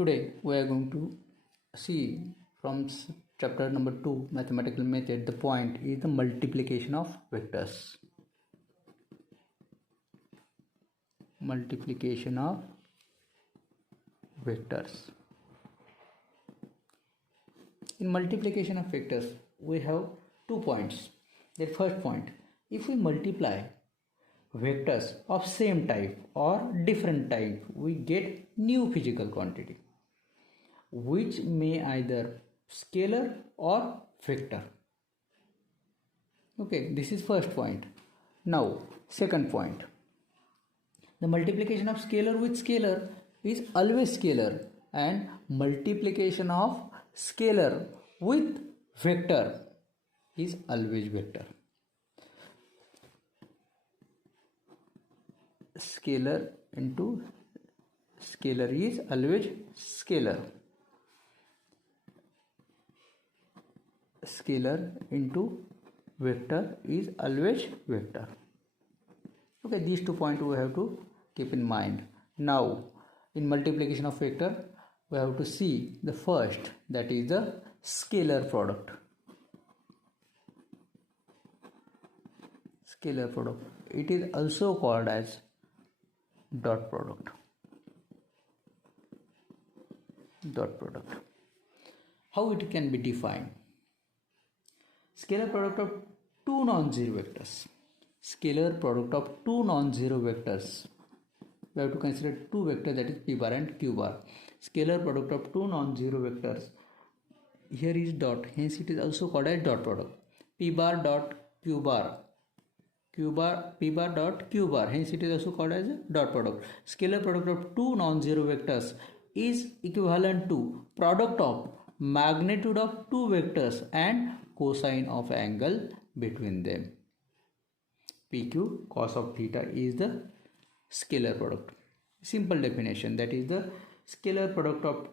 Today we are going to see from chapter number 2 mathematical method. The point is the multiplication of vectors. Multiplication of vectors. In multiplication of vectors we have 2 points. The first point, if we multiply vectors of same type or different type, we get new physical quantity which may either scalar or vector. Okay, this is first point. Now second point, the multiplication of scalar with scalar is always scalar, and multiplication of scalar with vector is always vector. Scalar into scalar is always scalar. Scalar into vector is always vector. Okay, these 2 points we have to keep in mind. Now in multiplication of vector we have to see the first, that is the scalar product. Scalar product, it is also called as dot product. Dot product. How it can be defined? Scalar product of two non-zero vectors. Scalar product of two non-zero vectors. We have to consider two vectors, that is p bar and q bar. Scalar product of two non-zero vectors. Here is dot, hence it is also called as dot product. P bar dot q bar. Q bar, p bar dot q bar, hence it is also called as a dot product. Scalar product of two non-zero vectors is equivalent to product of magnitude of two vectors and cosine of angle between them. PQ cos of theta is the scalar product. Simple definition, that is the scalar product of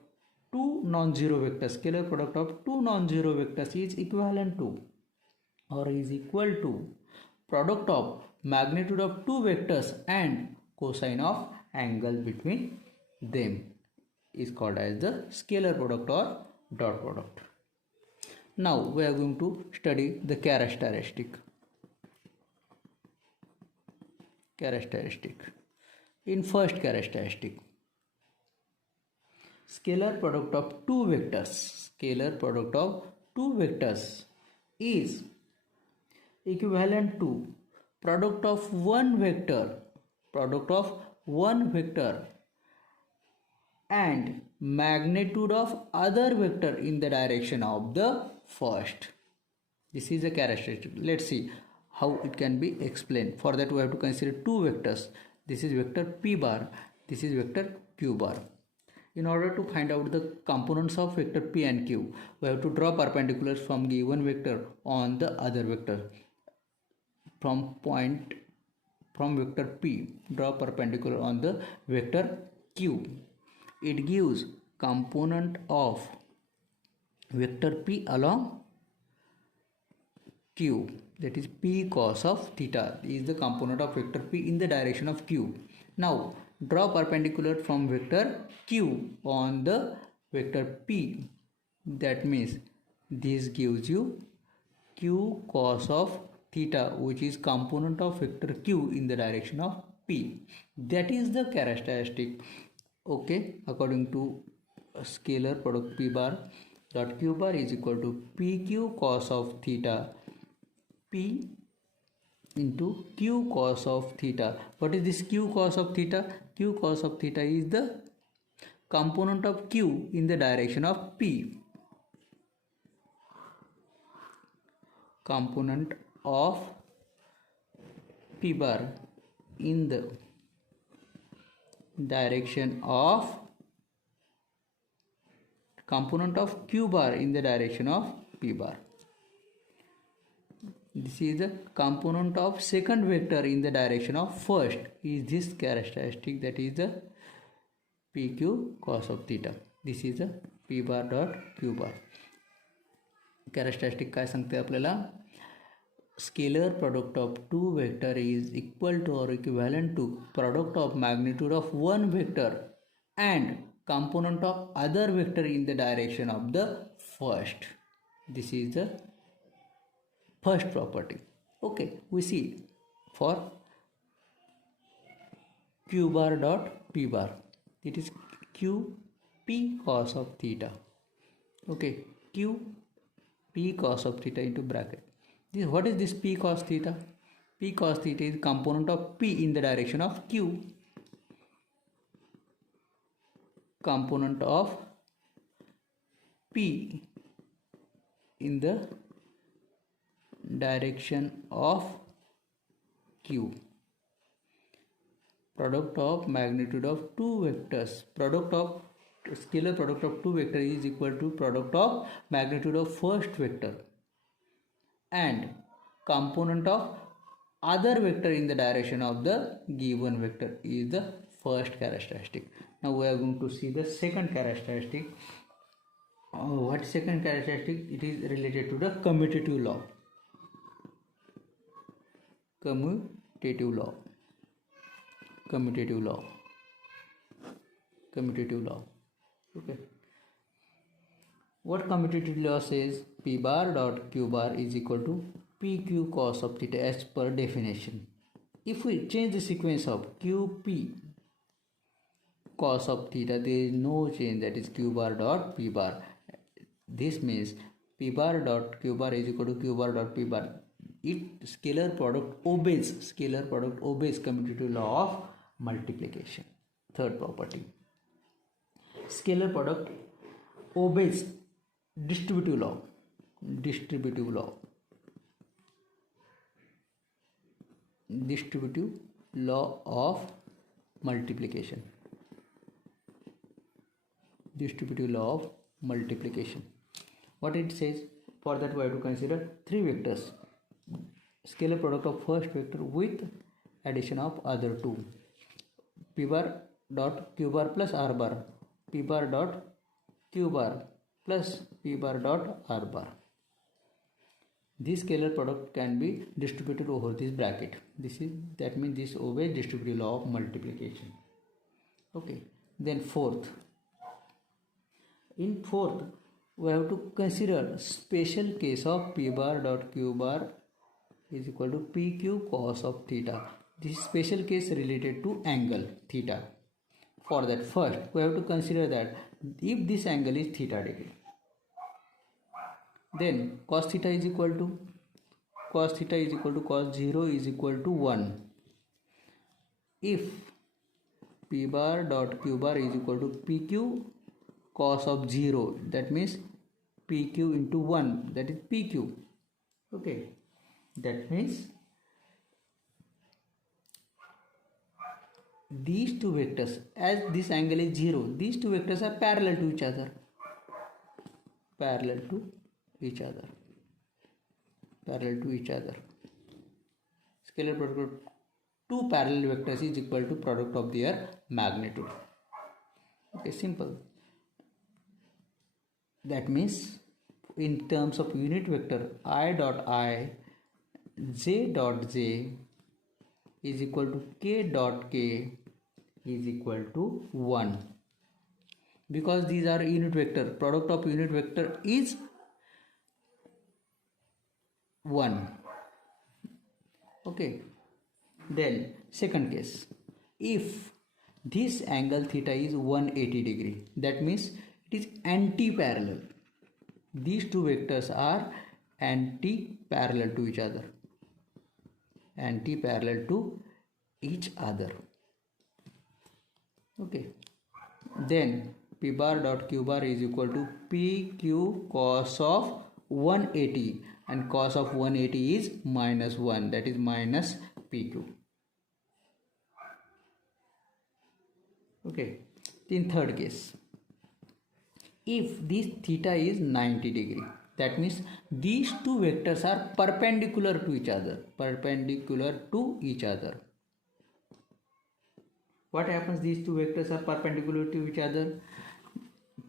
two non-zero vectors. Scalar product of two non-zero vectors is equivalent to or is equal to product of magnitude of two vectors and cosine of angle between them is called as the scalar product or dot product. Now we are going to study the characteristic. In first characteristic, scalar product of two vectors is equivalent to product of one vector and magnitude of other vector in the direction of the first. This is a characteristic. Let's see how it can be explained. For that we have to consider two vectors. This is vector p bar, this is vector q bar. In order to find out the components of vector p and q, we have to draw perpendiculars from given vector on the other vector. From vector p, draw perpendicular on the vector q. It gives component of vector p along q, that is p cos of theta is the component of vector p in the direction of q. Now draw perpendicular from vector q on the vector p, that means this gives you q cos of theta, which is component of vector q in the direction of p. That is the characteristic. Okay, according to scalar product p bar dot q bar is equal to pq cos of theta, p into q cos of theta. What is this q cos of theta? Q cos of theta is the component of q in the direction of p. Component of p bar in the direction of component of q bar in the direction of p bar. This is the component of second vector in the direction of first, is this characteristic, that is the pq cos of theta. This is the p bar dot q bar. Characteristic काय सांगते आपल्याला? Scalar product of two vector is equal to or equivalent to product of magnitude of one vector and component of other vector in the direction of the first. This is the first property. Okay, we see for q bar dot p bar, it is q p cos of theta. Okay, q p cos of theta into bracket. This, what is this p cos theta? P cos theta is component of p in the direction of q. Component of p in the direction of q. Product of magnitude of two vectors. Product of scalar product of two vectors is equal to product of magnitude of first vector, and component of other vector in the direction of the given vector is the first characteristic. Now we are going to see the second characteristic. What second characteristic? It is related to the commutative law. Commutative law. Commutative law. Commutative law. Okay. What commutative law says? P bar dot q bar is equal to pq cos of theta as per definition. If we change the sequence of qp cos of theta, there is no change, that is q bar dot p bar. This means p bar dot q bar is equal to q bar dot p bar. It scalar product obeys commutative law of multiplication. Third property. Scalar product obeys distributive law. Distributive law. Distributive law of multiplication. Distributive law of multiplication. What it says? For that we have to consider three vectors. Scalar product of first vector with addition of other two. P bar dot q bar plus r bar. P bar dot q bar plus p bar dot r bar. This scalar product can be distributed over this bracket. That means this obeys distributive law of multiplication. Okay. Then fourth. In fourth, we have to consider special case of p bar dot q bar is equal to pq cos of theta. This special case related to angle theta. For that, first we have to consider that if this angle is theta degree, then cos theta is equal to cos 0 is equal to 1. If p bar dot q bar is equal to pq cos of 0, that means pq into 1, that is pq. Okay, that means these two vectors, as this angle is 0, these two vectors are parallel to each other. Parallel to each other. Parallel to each other. Scalar product of two parallel vectors is equal to product of their magnitude. Okay, simple. That means in terms of unit vector, I dot I, j dot j is equal to k dot k is equal to 1. Because these are unit vector, product of unit vector is 1. Okay. Then second case, if this angle theta is 180 degree, that means it is anti-parallel. These two vectors are anti-parallel to each other. Anti-parallel to each other. Okay. Then p bar dot q bar is equal to pq cos of 180, and cos of 180 is minus 1, that is minus pq. Okay. In third case, if this theta is 90 degree, that means these two vectors are perpendicular to each other. Perpendicular to each other. What happens? These two vectors are perpendicular to each other.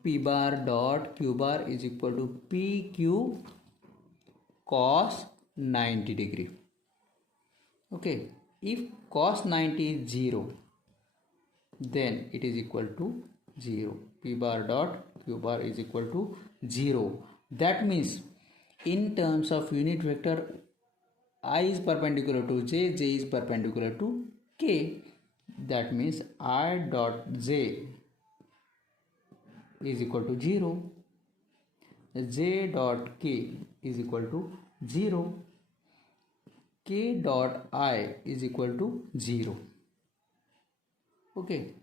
P bar dot q bar is equal to pq cos 90 degree. Okay. If cos 90 is 0, then it is equal to 0. P bar dot Q bar is equal to 0. That means in terms of unit vector, I is perpendicular to j, j is perpendicular to k. That means I dot j is equal to 0. J dot k is equal to 0. K dot I is equal to 0. Okay.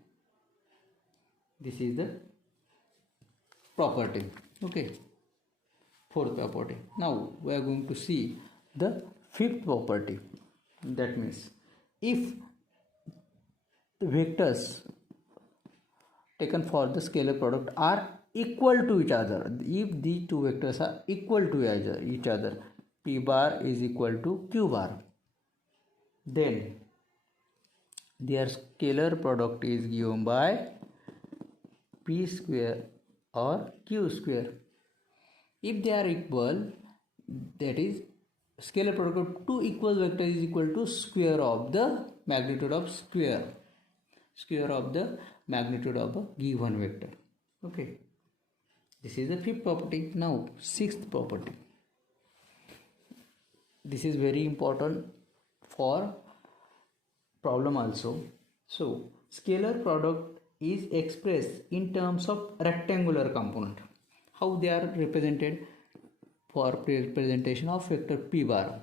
This is the property. Okay. Fourth property. Now we are going to see the fifth property. That means if the vectors taken for the scalar product are equal to each other, if the two vectors are equal to each other, P bar is equal to Q bar, then their scalar product is given by P square or Q square. If they are equal, that is scalar product of two equal vectors is equal to square of the magnitude of square of the magnitude of a given vector. Okay, this is the fifth property. Now sixth property. This is very important for problem also. So scalar product is expressed in terms of rectangular component. How they are represented? For representation of vector P bar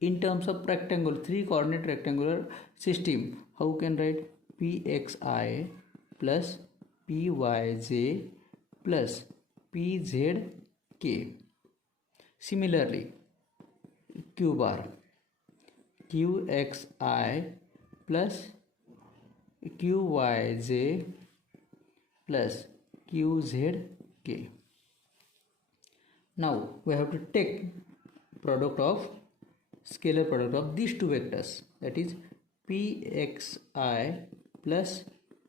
in terms of rectangle, three coordinate rectangular system, how can write? Pxi plus pyj plus pzk. Similarly, Q bar, qxi plus qyj plus qzk. Now we have to take product of scalar product of these two vectors, that is pxi plus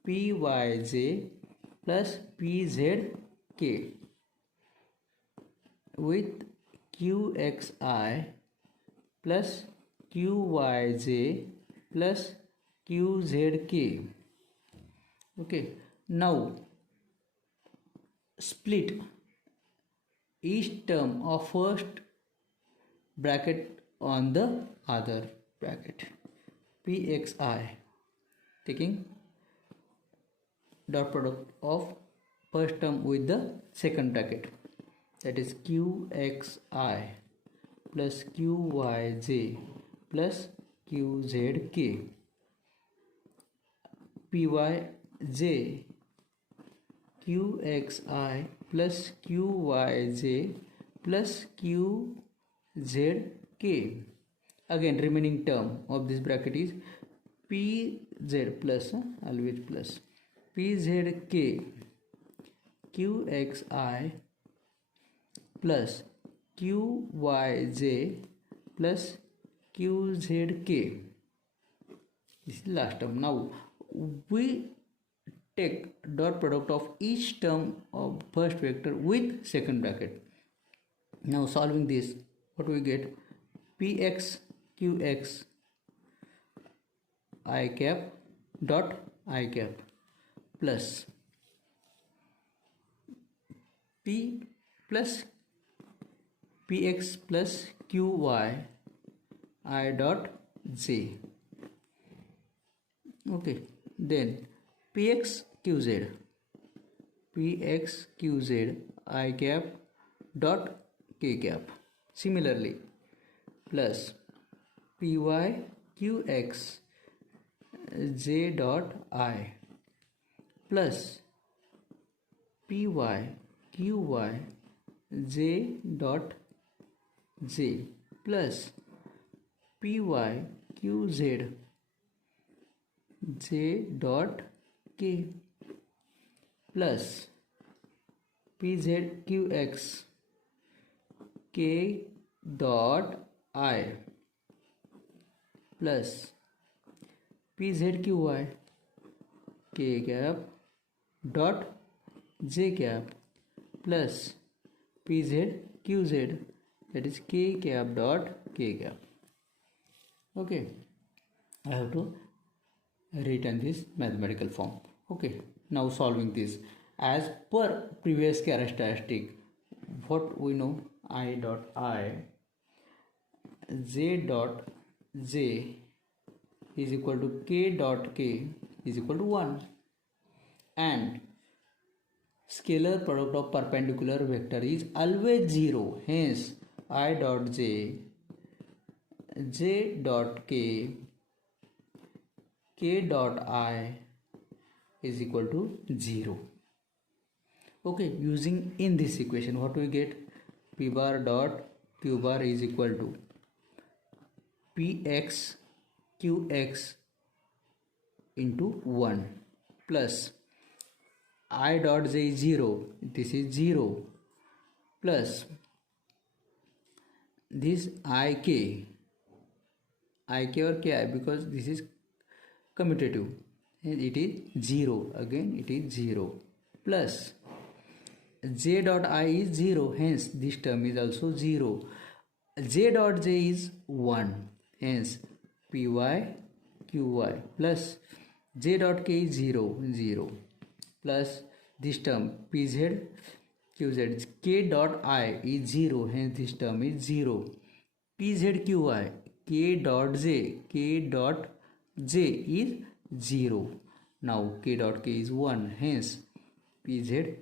pyj plus pzk with qxi plus qyj plus qzk. Okay, now split each term of first bracket on the other bracket. Pxi, taking dot product of first term with the second bracket, that is qxi plus qyj plus qzk. Pyj, qxi plus qyj plus qzk. Again remaining term of this bracket is pz plus always plus pzk qxi plus qyj plus qzk. This is last term. Now we take dot product of each term of first vector with second bracket. Now solving this, what we get? Px qx I cap dot I cap plus p plus px plus qy I dot j. Okay, then px qz I cap dot k cap. Similarly, plus py qx j dot I plus py qy j dot j plus py qz j dot k plus pz qx k dot I plus pzqy k cap dot j cap plus pzqz, that is k cap dot k cap. Okay, I have to rewrite this mathematical form. Okay, now solving this, as per previous characteristic. What we know, I dot I, j dot j is equal to k dot k is equal to 1, and scalar product of perpendicular vector is always 0. Hence I dot j, j dot k, k dot I is equal to 0. Okay, using in this equation, what we get? P bar dot q bar is equal to px qx into 1 plus I dot j is 0, this is 0, plus this ik or ki, because this is commutative and it is 0, again it is 0, plus j dot I is 0, hence this term is also 0. J dot j is 1, hence py qy, plus j dot k is 0, 0, plus this term pz qz, k dot I is 0, hence this term is 0. Pz qy, k dot j is 0. Now k dot k is 1, hence pz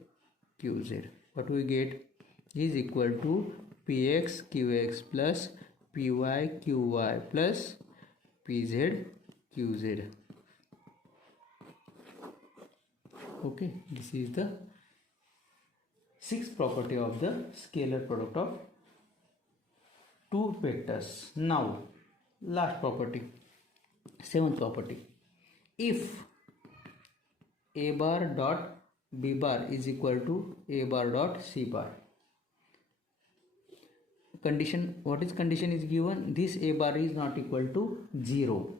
qz, what we get is equal to px qx plus py qy plus pz qz. Okay, this is the sixth property of the scalar product of two vectors. Now last property, seventh property. If a bar dot b bar is equal to a bar dot c bar, condition, what is condition is given? This a bar is not equal to 0.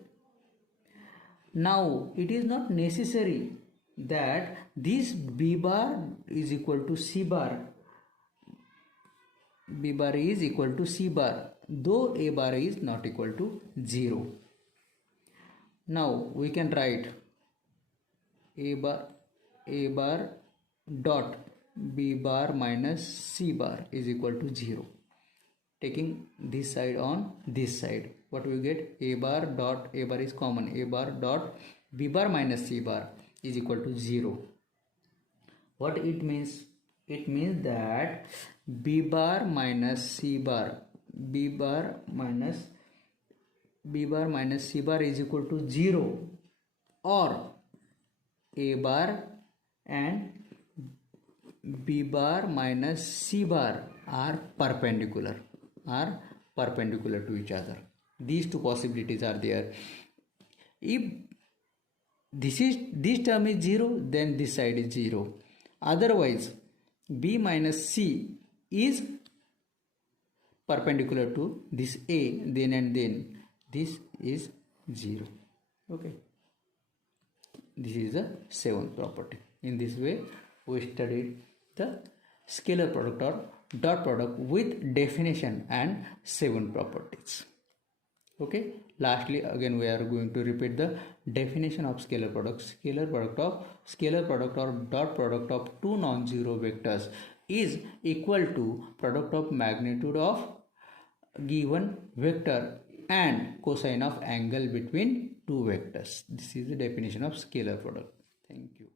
Now it is not necessary that this b bar is equal to c bar, b bar is equal to c bar, though a bar is not equal to 0. Now we can write a bar dot b bar minus c bar is equal to 0. Taking this side on this side, what we get? A bar dot, a bar is common, a bar dot b bar minus c bar is equal to 0. What it means? It means that b bar minus c bar, b bar minus c bar is equal to 0, or a bar and b bar minus c bar are perpendicular to each other. These two possibilities are there. If this term is 0, then this side is 0. Otherwise b minus c is perpendicular to this a, then this is 0. Okay, this is the seventh property. In this way we studied the scalar product or dot product with definition and 7 properties. Okay, lastly again we are going to repeat the definition of scalar product. Scalar product or dot product of two non-zero vectors is equal to product of magnitude of given vector and cosine of angle between two vectors. This is the definition of scalar product. Thank you.